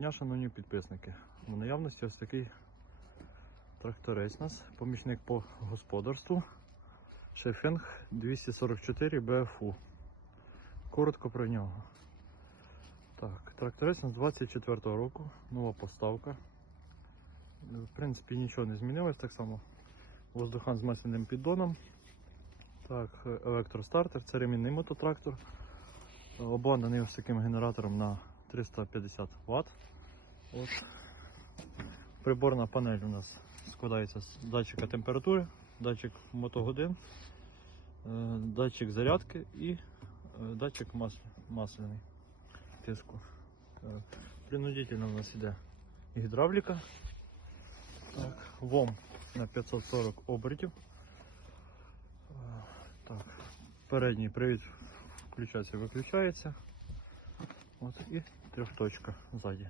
Дня, шановні підписники. В наявності ось такий тракторець у нас, помічник по господарству. Шефінг 244 БФУ. Коротко про нього. Так, тракторець у нас 24 року, нова поставка. В принципі, нічого не змінилось так само. Воздухан з масляним піддоном. Так, електростартер, це ремінний мототрактор. Обладнаний ось таким генератором на 350 Вт. От. Приборна панель у нас складається з датчика температури, датчик мотогодин, е, датчик зарядки і е, датчик мас- масляний тиску. Принудительно у нас йде гідравліка. Так. ВОМ на 540 обертів. Е, Так. Передній привід включається виключається. От і трьохточка ззаді.